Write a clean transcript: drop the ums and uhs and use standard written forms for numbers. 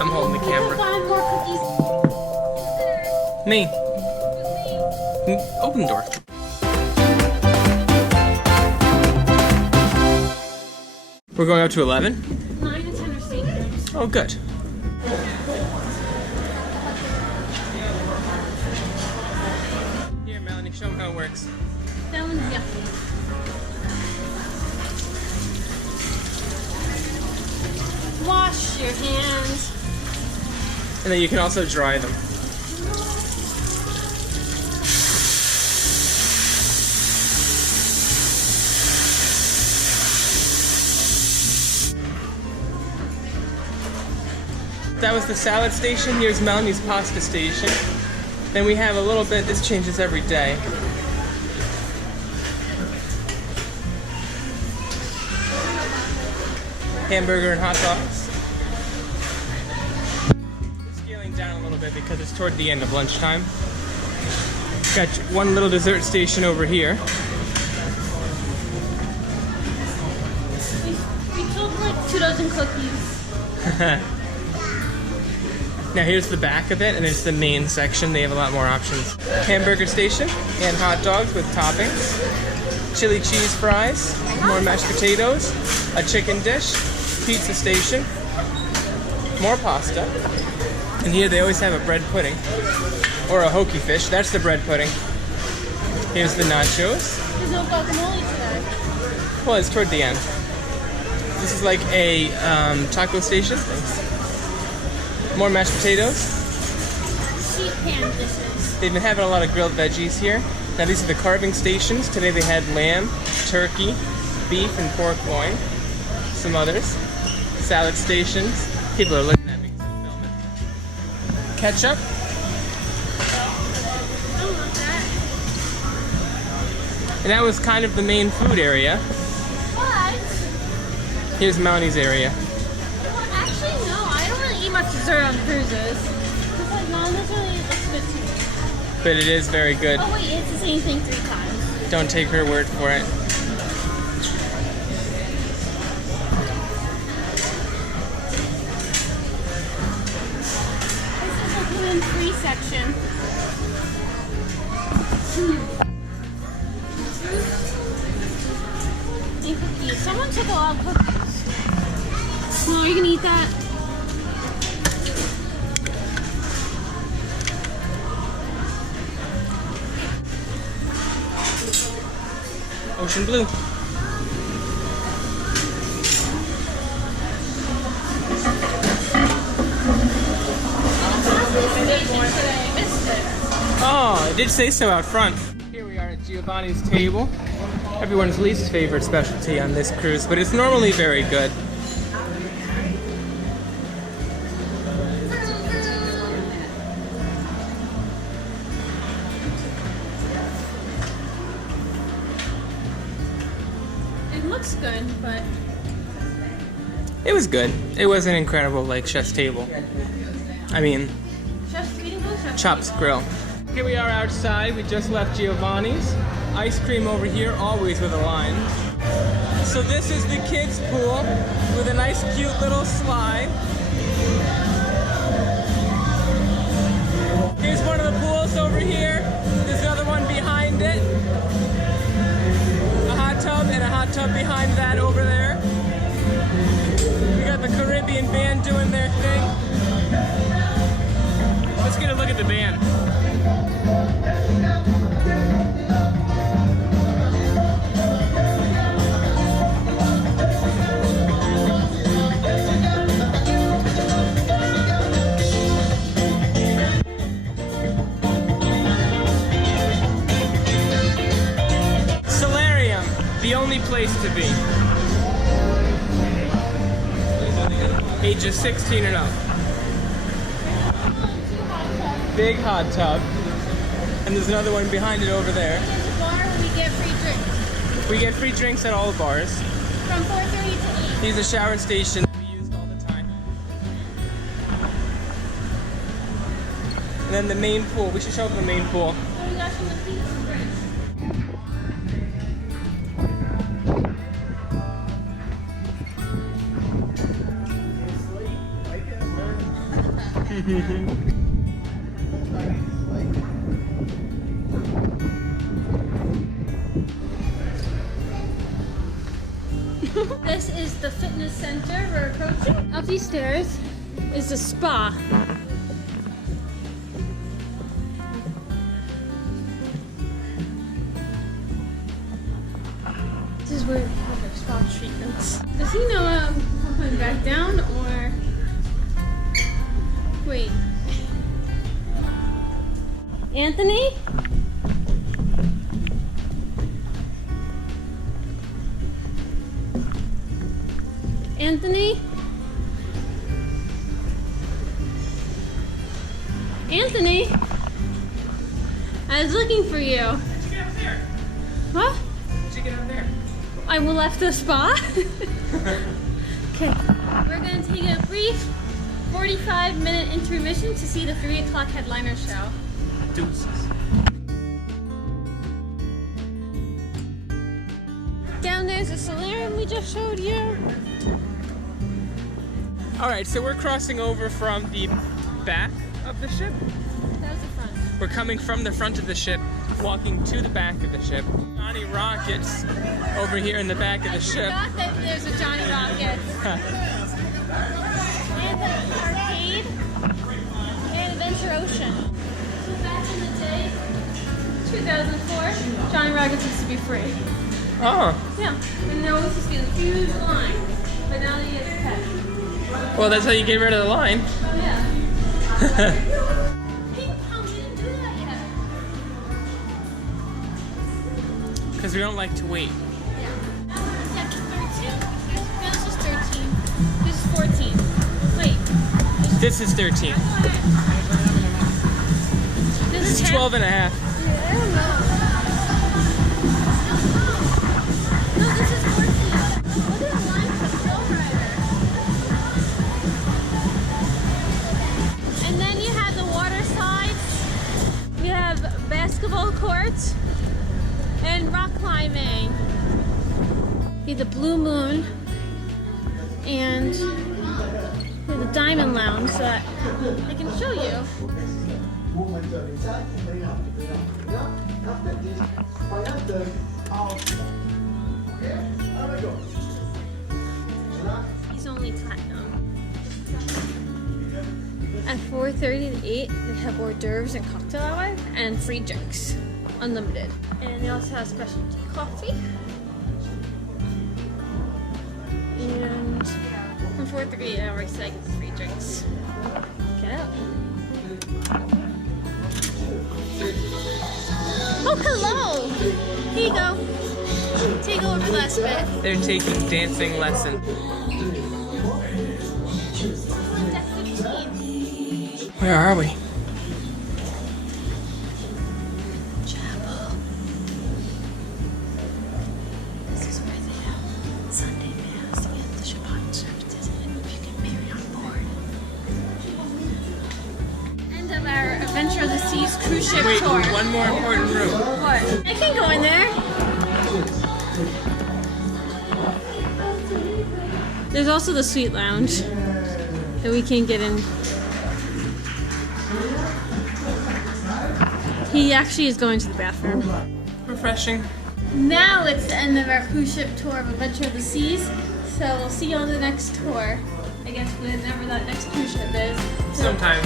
I'm holding the camera. Find more cookies. Me. Open the door. We're going up to 11? 9 and 10 are staterooms. Oh, good. Here, Melanie, show them how it works. That one's yucky. Wash your hands. And then you can also dry them. That was the salad station. Here's Melanie's pasta station. Then we have a little bit, this changes every day. Hamburger and hot dogs. We're scaling down a little bit because it's toward the end of lunchtime. Got one little dessert station over here. We took like 2 dozen cookies. Now here's the back of it, and it's the main section. They have a lot more options. Hamburger station and hot dogs with toppings. Chili cheese fries, more mashed potatoes, a chicken dish, pizza station, more pasta. And here they always have a bread pudding, or a hokey fish. That's the bread pudding. Here's the nachos. There's no guacamole today. Well, it's toward the end. This is like a taco station. Thanks. More mashed potatoes. Sheet pan dishes. They've been having a lot of grilled veggies here. Now these are the carving stations. Today they had lamb, turkey, beef, and pork loin. Some others. Salad stations. People are looking at me because I'm filming. Ketchup. I want that. And that was kind of the main food area. But, Here's Melanie's area. well, actually no, I don't really eat much dessert on cruises. It's like not necessarily looks good to me. But it is very good. Oh wait, it's the same thing 3 times. Don't take her word for it. This is a gluten-free section. And cookies. Someone took a lot of cookies. No, are you gonna eat that? Ocean blue. Oh, it did say so out front. Here we are at Giovanni's table. Everyone's least favorite specialty on this cruise, but it's normally very good. It looks good, but It was good. It wasn't incredible like Chef's Table. I mean, Chef's Feeding Blue, Chef's Chops Grill. Here we are outside. We just left Giovanni's. Ice cream over here, always with a line. So this is the kids' pool with a nice cute little slide. Here's one of the pools over here. There's another one behind it. A hot tub and a hot tub behind that over there. We got the Caribbean band doing their thing. Let's get a look at the band. The only place to be. Ages 16 and up. Big hot tub. And there's another one behind it over there. There's a bar where we get free drinks. We get free drinks at all bars. From 4:30 to 8. Here's a shower station that we used all the time. And then the main pool. We should show up the main pool. Oh, we got some of these drinks. This is the fitness center we're approaching. Up these stairs is the spa. This is where we have our spa treatments. Does he know I'm going back down or... Wait. Anthony? Anthony? Anthony? I was looking for you. How'd you get up there? What? How'd you get up there? I will left the spa. Okay, we're gonna take a brief 45-minute intermission to see the 3 o'clock headliner show. Deuces. Down there's the solarium we just showed you. Alright, so we're crossing over from the back of the ship. That was the front. We're coming from the front of the ship, walking to the back of the ship. Johnny Rockets over here in the back of the ship. I forgot that there's a Johnny Rocket. And an arcade. And Adventure Ocean. So back in the day, 2004, Johnny Rockets used to be free. Oh, Yeah. And there always used to be a huge line. But now they get cut. well, that's how you get rid of the line. Oh yeah. Ping pong, we didn't do that yet. Because we don't like to wait. Yeah. That's 13. This is 13. This is 14. Wait. This is 13. This This is 12 and a half. I don't know. No, this is 14. Look at the line for Snow Rider. And then you have the water slides. We have basketball courts and rock climbing. We have the Blue Moon and we have the Diamond Lounge that I can show you. He's only platinum. At 4:30 to 8, they have hors d'oeuvres and cocktail hour and free drinks, unlimited. And they also have specialty coffee. And from 4:30 to 8 hours, they get free drinks. Get out. Oh, hello! Here you go. Take over the last bit. They're taking dancing lessons. Deck 15. Where are we? Chapel. This is where they have Sunday Mass and the Shabbat services, and you can marry on board. End of our Adventure of the Seas cruise ship Wait, tour. one more important room. What? I can go in there. There's also the suite lounge that we can get in. He actually is going to the bathroom. Refreshing. Now it's the end of our cruise ship tour of Adventure of the Seas. So we'll see you on the next tour. I guess whenever that next cruise ship is. Sometime